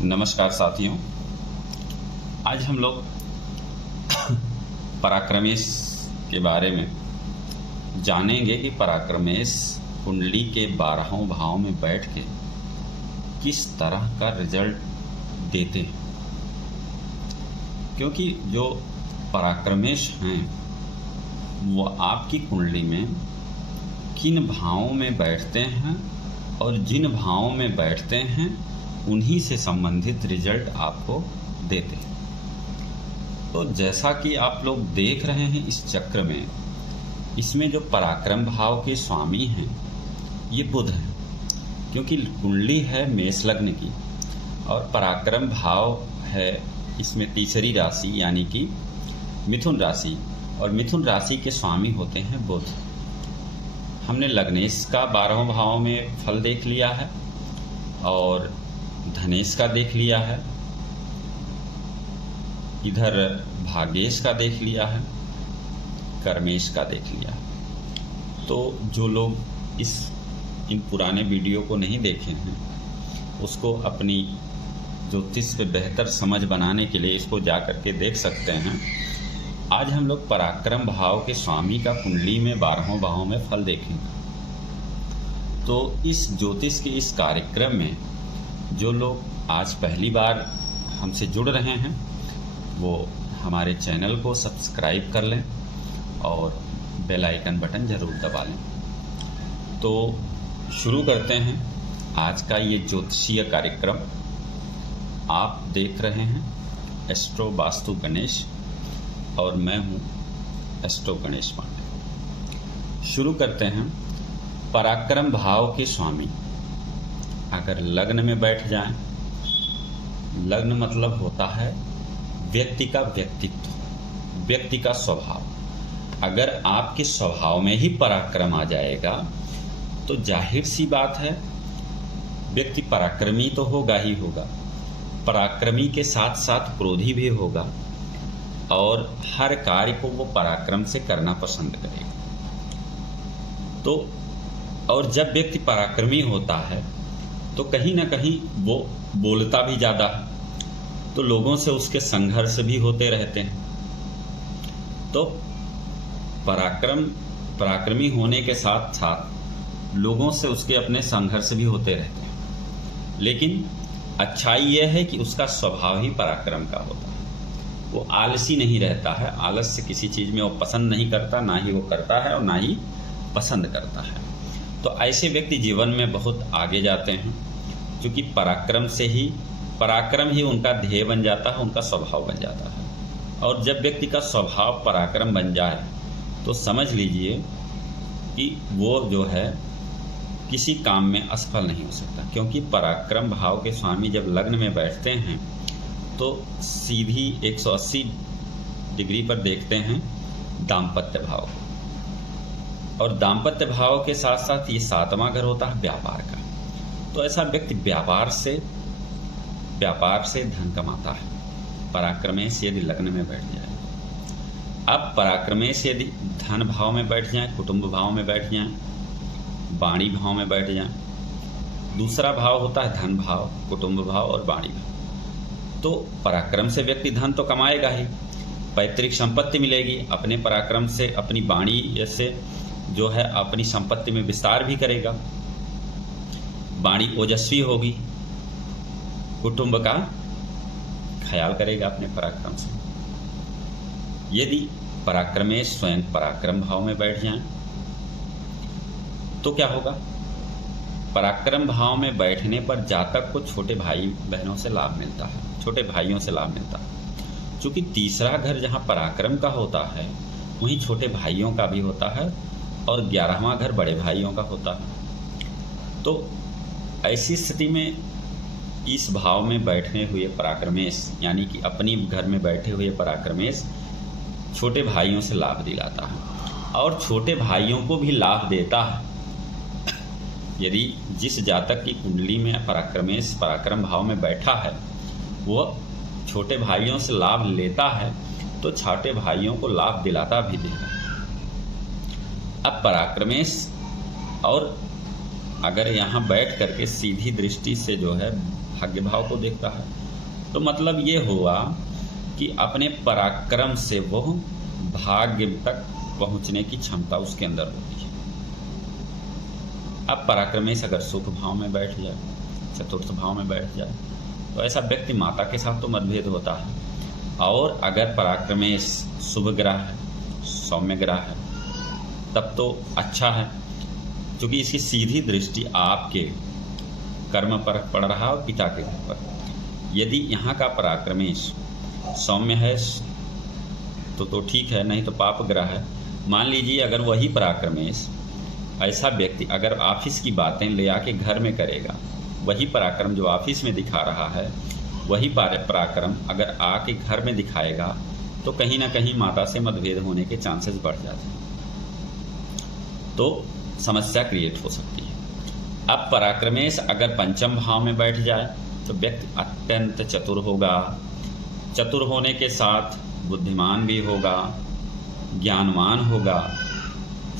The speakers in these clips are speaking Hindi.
नमस्कार साथियों। आज हम लोग पराक्रमेश के बारे में जानेंगे कि पराक्रमेश कुंडली के 12वें भाव में बैठ के किस तरह का रिजल्ट देते हैं। क्योंकि जो पराक्रमेश हैं वो आपकी कुंडली में किन भावों में बैठते हैं और जिन भावों में बैठते हैं उन्हीं से संबंधित रिजल्ट आपको देते हैं। तो जैसा कि आप लोग देख रहे हैं इस चक्र में, इसमें जो पराक्रम भाव के स्वामी हैं ये बुध हैं, क्योंकि कुंडली है मेष लग्न की और पराक्रम भाव है इसमें तीसरी राशि यानी कि मिथुन राशि, और मिथुन राशि के स्वामी होते हैं बुध। हमने लग्नेश का 12वें भाव में फल देख लिया है और धनेश का देख लिया है, इधर भाग्येश का देख लिया है, कर्मेश का देख लिया है। तो जो लोग इन पुराने वीडियो को नहीं देखे हैं उसको अपनी ज्योतिष पे बेहतर समझ बनाने के लिए इसको जा करके देख सकते हैं। आज हम लोग पराक्रम भाव के स्वामी का कुंडली में 12वें भाव में फल देखेंगे। तो इस ज्योतिष के इस कार्यक्रम में जो लोग आज पहली बार हमसे जुड़ रहे हैं वो हमारे चैनल को सब्सक्राइब कर लें और बेल आइकन बटन ज़रूर दबा लें। तो शुरू करते हैं आज का ये ज्योतिषीय कार्यक्रम। आप देख रहे हैं एस्ट्रो वास्तु गणेश और मैं हूँ एस्ट्रो गणेश पांडे। शुरू करते हैं। पराक्रम भाव के स्वामी अगर लग्न में बैठ जाएं, लग्न मतलब होता है व्यक्ति का व्यक्तित्व, व्यक्ति का स्वभाव। अगर आपके स्वभाव में ही पराक्रम आ जाएगा तो जाहिर सी बात है व्यक्ति पराक्रमी तो होगा ही होगा, पराक्रमी के साथ साथ क्रोधी भी होगा और हर कार्य को वो पराक्रम से करना पसंद करेगा। तो और जब व्यक्ति पराक्रमी होता है तो कहीं ना कहीं वो बोलता भी ज़्यादा है, तो लोगों से उसके संघर्ष भी होते रहते हैं। तो पराक्रमी होने के साथ साथ लोगों से उसके अपने संघर्ष भी होते रहते हैं। लेकिन अच्छाई यह है कि उसका स्वभाव ही पराक्रम का होता है। वो आलसी नहीं रहता है, आलस्य किसी चीज़ में वो पसंद नहीं करता, ना ही वो करता है और ना ही पसंद करता है। तो ऐसे व्यक्ति जीवन में बहुत आगे जाते हैं, क्योंकि पराक्रम ही उनका ध्येय बन जाता है, उनका स्वभाव बन जाता है। और जब व्यक्ति का स्वभाव पराक्रम बन जाए तो समझ लीजिए कि वो जो है किसी काम में असफल नहीं हो सकता, क्योंकि पराक्रम भाव के स्वामी जब लग्न में बैठते हैं तो सीधी 180 डिग्री पर देखते हैं दाम्पत्य भाव, और दाम्पत्य भाव के साथ साथ ये 7वां घर होता है व्यापार का। तो ऐसा व्यक्ति व्यापार से धन कमाता है पराक्रमेश यदि लग्न में बैठ जाए। अब पराक्रमेश यदि धन भाव में बैठ जाए, कुटुंब भाव में बैठ जाए, वाणी भाव में बैठ जाए, दूसरा भाव होता है धन भाव, कुटुंब भाव और वाणी भाव। तो पराक्रम से व्यक्ति धन तो कमाएगा ही, पैतृक संपत्ति मिलेगी, अपने पराक्रम से अपनी वाणी से जो है अपनी संपत्ति में विस्तार भी करेगा, वाणी ओजस्वी होगी, कुटुंब का ख्याल करेगा अपने पराक्रम से। यदि पराक्रमेश स्वयं पराक्रम भाव में बैठ जाएं तो क्या होगा? पराक्रम भाव में बैठने पर जातक को छोटे भाई बहनों से लाभ मिलता है, छोटे भाइयों से लाभ मिलता है। क्योंकि तीसरा घर जहाँ पराक्रम का होता है वहीं छोटे भाइयों का भी होता है और 11वां घर बड़े भाइयों का होता है। तो ऐसी स्थिति में इस भाव में बैठे हुए पराक्रमेश यानी कि अपनी घर में बैठे हुए पराक्रमेश छोटे भाइयों से लाभ दिलाता है और छोटे भाइयों को भी लाभ देता है। यदि जिस जातक की कुंडली में पराक्रमेश पराक्रम भाव में बैठा है वह छोटे भाइयों से लाभ लेता है तो छोटे भाइयों को लाभ दिलाता भी देगा। अब पराक्रमेश और अगर यहाँ बैठ करके सीधी दृष्टि से जो है भाग्य भाव को देखता है। तो मतलब ये हुआ कि अपने पराक्रम से वो भाग्य तक पहुंचने की क्षमता उसके अंदर होती है। अब पराक्रमेश अगर सुख भाव में बैठ जाए, चतुर्थ भाव में बैठ जाए, तो ऐसा व्यक्ति माता के साथ तो मतभेद होता है। और अगर पराक्रमेश शुभ ग्रह है, सौम्य ग्रह है, तब तो अच्छा है, क्योंकि इसकी सीधी दृष्टि आपके कर्म पर पड़ रहा है और पिता के घर पर। यदि यहाँ का पराक्रमेश सौम्य है तो ठीक है, नहीं तो पाप ग्रह है। मान लीजिए अगर वही पराक्रमेश ऐसा व्यक्ति अगर ऑफिस की बातें ले आके घर में करेगा, वही पराक्रम जो ऑफिस में दिखा रहा है, वही पराक्रम अगर आके घर में दिखाएगा, तो कहीं ना कहीं माता से मतभेद होने के चांसेस बढ़ जाते हैं, तो समस्या क्रिएट हो सकती है। अब पराक्रमेश अगर पंचम भाव में बैठ जाए तो व्यक्ति अत्यंत चतुर होगा। चतुर होने के साथ बुद्धिमान भी होगा, ज्ञानवान होगा,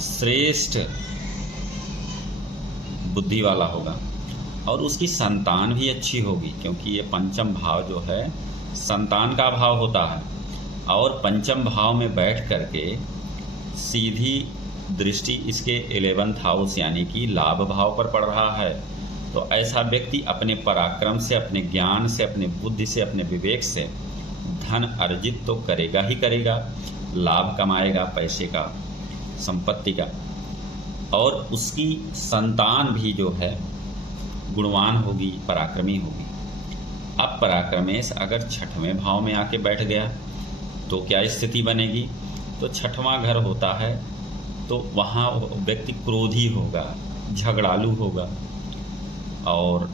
श्रेष्ठ बुद्धि वाला होगा, और उसकी संतान भी अच्छी होगी, क्योंकि ये पंचम भाव जो है संतान का भाव होता है। और पंचम भाव में बैठ करके सीधी दृष्टि इसके 11th हाउस यानी कि लाभ भाव पर पड़ रहा है। तो ऐसा व्यक्ति अपने पराक्रम से, अपने ज्ञान से, अपने बुद्धि से, अपने विवेक से धन अर्जित तो करेगा ही करेगा, लाभ कमाएगा पैसे का, संपत्ति का, और उसकी संतान भी जो है गुणवान होगी, पराक्रमी होगी। अब पराक्रमेश अगर छठवें भाव में आके बैठ गया तो क्या स्थिति बनेगी? तो छठवां घर होता है तो वहाँ व्यक्ति क्रोधी होगा, झगड़ालू होगा और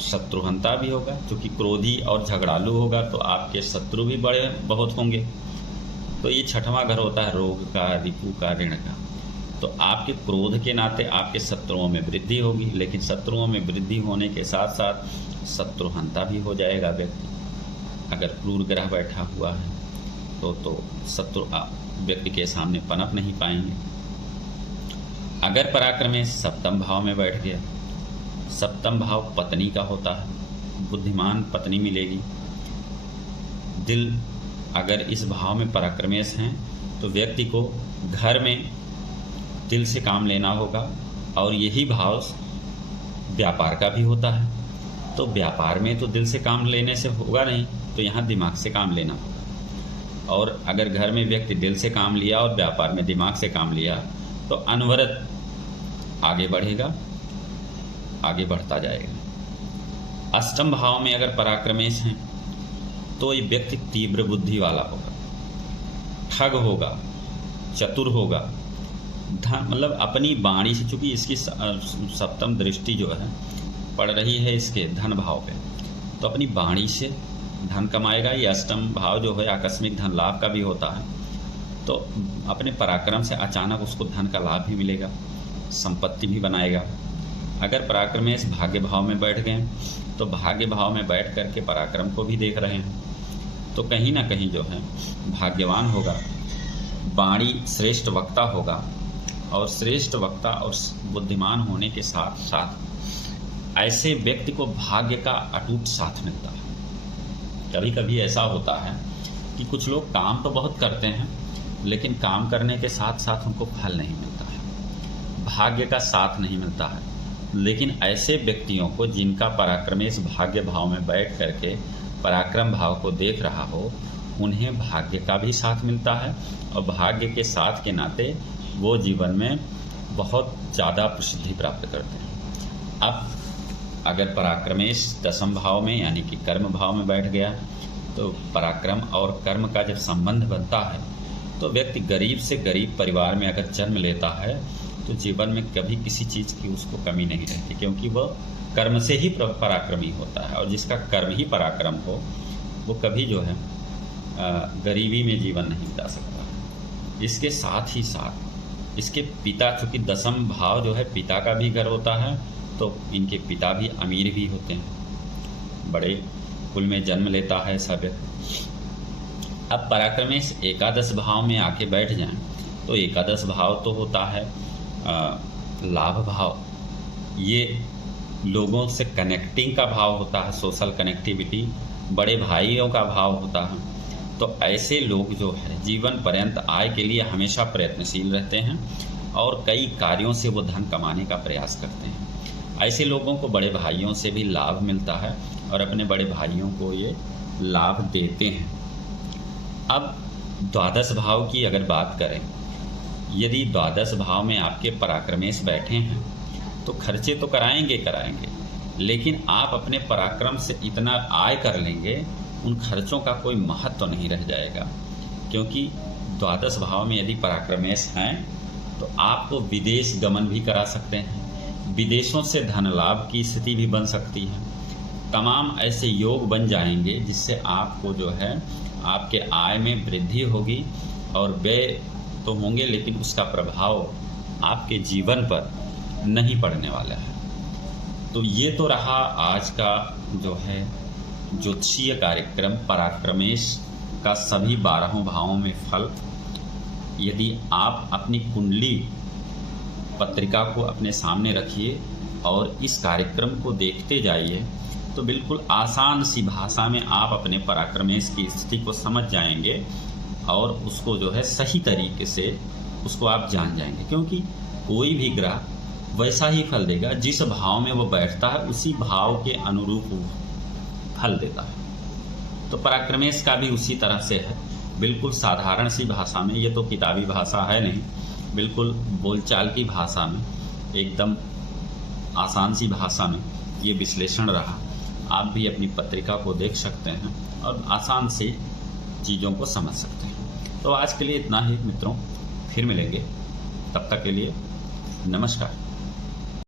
शत्रुहंता भी होगा। क्योंकि क्रोधी और झगड़ालू होगा तो आपके शत्रु भी बड़े बहुत होंगे। तो ये छठवां घर होता है रोग का, रिपु का, ऋण का। तो आपके क्रोध के नाते आपके शत्रुओं में वृद्धि होगी, लेकिन शत्रुओं में वृद्धि होने के साथ साथ शत्रुहंता भी हो जाएगा व्यक्ति। अगर क्रूर ग्रह बैठा हुआ है तो शत्रु व्यक्ति के सामने पनप नहीं पाएंगे। अगर पराक्रमेश सप्तम भाव में बैठ गया, सप्तम भाव पत्नी का होता है, बुद्धिमान पत्नी मिलेगी। दिल अगर इस भाव में पराक्रमेश हैं तो व्यक्ति को घर में दिल से काम लेना होगा, और यही भाव व्यापार का भी होता है। तो व्यापार में तो दिल से काम लेने से होगा नहीं, तो यहाँ दिमाग से काम लेना होगा। और अगर घर में व्यक्ति दिल से काम लिया और व्यापार में दिमाग से काम लिया तो अनवरत आगे बढ़ेगा, आगे बढ़ता जाएगा। अष्टम भाव में अगर पराक्रमेश हैं तो ये व्यक्ति तीव्र बुद्धि वाला होगा, ठग होगा, चतुर होगा, मतलब अपनी वाणी से, चूंकि इसकी सप्तम दृष्टि जो है पड़ रही है इसके धन भाव पे, तो अपनी वाणी से धन कमाएगा। ये अष्टम भाव जो है आकस्मिक धन लाभ का भी होता है, तो अपने पराक्रम से अचानक उसको धन का लाभ भी मिलेगा, संपत्ति भी बनाएगा। अगर पराक्रमेश भाग्य भाव में बैठ गए तो भाग्य भाव में बैठ करके पराक्रम को भी देख रहे हैं, तो कहीं ना कहीं जो है भाग्यवान होगा, वाणी श्रेष्ठ वक्ता होगा, और श्रेष्ठ वक्ता और बुद्धिमान होने के साथ साथ ऐसे व्यक्ति को भाग्य का अटूट साथ मिलता है। कभी कभी ऐसा होता है कि कुछ लोग काम तो बहुत करते हैं, लेकिन काम करने के साथ साथ उनको फल नहीं मिलता है, भाग्य का साथ नहीं मिलता है। लेकिन ऐसे व्यक्तियों को जिनका पराक्रमेश भाग्य भाव में बैठ करके पराक्रम भाव को देख रहा हो, उन्हें भाग्य का भी साथ मिलता है, और भाग्य के साथ के नाते वो जीवन में बहुत ज़्यादा प्रसिद्धि प्राप्त करते हैं। अब अगर पराक्रमेश दसम भाव में यानी कि कर्म भाव में बैठ गया तो पराक्रम और कर्म का जब संबंध बनता है तो व्यक्ति गरीब से गरीब परिवार में अगर जन्म लेता है तो जीवन में कभी किसी चीज़ की उसको कमी नहीं रहती, क्योंकि वह कर्म से ही पराक्रमी होता है। और जिसका कर्म ही पराक्रम हो वो कभी जो है गरीबी में जीवन नहीं बिता सकता। इसके साथ ही साथ इसके पिता, चूँकि दसम भाव जो है पिता का भी घर होता है, तो इनके पिता भी अमीर भी होते हैं, बड़े कुल में जन्म लेता है सब। अब पराक्रमेश एकादश भाव में आके बैठ जाएं तो एकादश भाव तो होता है लाभ भाव। ये लोगों से कनेक्टिंग का भाव होता है, सोशल कनेक्टिविटी, बड़े भाइयों का भाव होता है। तो ऐसे लोग जो है जीवन पर्यंत आय के लिए हमेशा प्रयत्नशील रहते हैं और कई कार्यों से वो धन कमाने का प्रयास करते हैं। ऐसे लोगों को बड़े भाइयों से भी लाभ मिलता है और अपने बड़े भाइयों को ये लाभ देते हैं। अब द्वादश भाव की अगर बात करें, यदि द्वादश भाव में आपके पराक्रमेश बैठे हैं तो खर्चे तो कराएंगे, लेकिन आप अपने पराक्रम से इतना आय कर लेंगे, उन खर्चों का कोई महत्व तो नहीं रह जाएगा। क्योंकि द्वादश भाव में यदि पराक्रमेश हैं तो आपको विदेश गमन भी करा सकते हैं, विदेशों से धन लाभ की स्थिति भी बन सकती है। तमाम ऐसे योग बन जाएंगे जिससे आपको जो है आपके आय में वृद्धि होगी और व्यय तो होंगे, लेकिन उसका प्रभाव आपके जीवन पर नहीं पड़ने वाला है। तो ये तो रहा आज का जो है ज्योतिषीय कार्यक्रम पराक्रमेश का सभी 12 भावों में फल। यदि आप अपनी कुंडली पत्रिका को अपने सामने रखिए और इस कार्यक्रम को देखते जाइए तो बिल्कुल आसान सी भाषा में आप अपने पराक्रमेश की स्थिति को समझ जाएंगे और उसको जो है सही तरीके से उसको आप जान जाएंगे। क्योंकि कोई भी ग्रह वैसा ही फल देगा, जिस भाव में वो बैठता है उसी भाव के अनुरूप फल देता है। तो पराक्रमेश का भी उसी तरह से है, बिल्कुल साधारण सी भाषा में, ये तो किताबी भाषा है नहीं, बिल्कुल बोलचाल की भाषा में, एकदम आसान सी भाषा में ये विश्लेषण रहा। आप भी अपनी पत्रिका को देख सकते हैं और आसान से चीज़ों को समझ सकते हैं। तो आज के लिए इतना ही मित्रों, फिर मिलेंगे, तब तक के लिए नमस्कार।